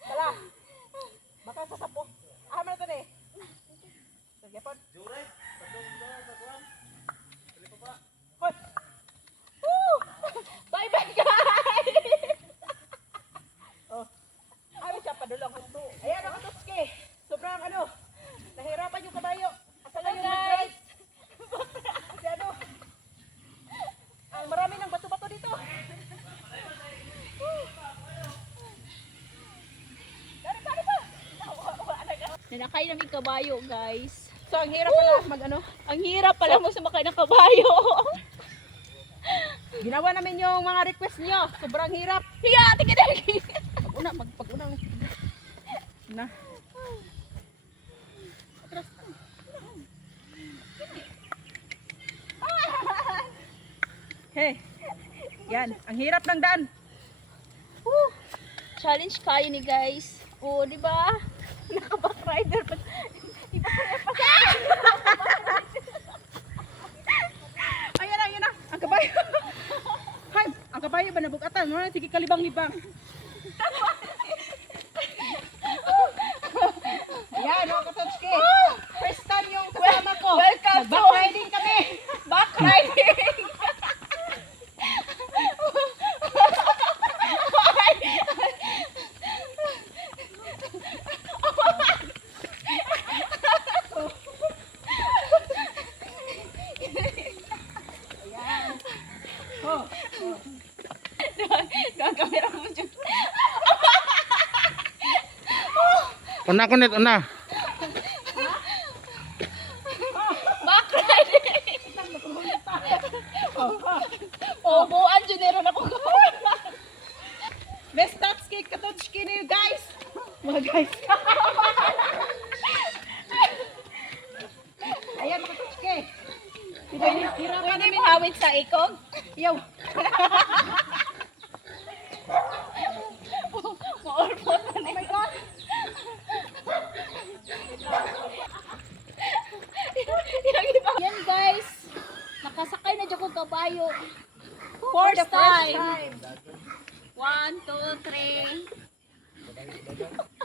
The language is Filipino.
Tala. Baka sasapo. Ah, man ito ni. Sige po. Juray. Patong da taguan. Dili pa ba? Hoy. Woo! Bye-bye guys. Oh. Ay, siya padulong. Ayan ako Tutski. Sobrang nahirapan yung kabayo. Asala yung guys. Kasi ang marami ng bato-bato dito. Dari pa. Nanakay namin kabayo, guys. So, ang hirap pala Ang hirap pala mo sumakay ng kabayo. Ginawa namin yung mga request niyo. Sobrang hirap. Hiya, tingin. Pag-una. Na. Hey. Yan, ang hirap ng daan. Challenge kayo ni guys. Oh, di ba? Naka-back rider pa. Ayan na. Ang kabayo. Hay, ang kabayo ba nabugatan? Sige kalibang-libang. Yan, Katotski. First time yung kasama ko. Welcome to Back riding kami. back riding. Oh. Kamera mo dyan. Una ko net una. Back riding. Oh, buwan dyan meron ako. Best Tatski, Katotski niyo guys. Mga guys. Ayan mga Katotski. Hirapan Pwede namin. mo hawid sa ikog? Yo. Maorpot na Oh my God. Yan guys, nakasakay na dyan kong kabayo. For the First first time. time. 1, 2, 3.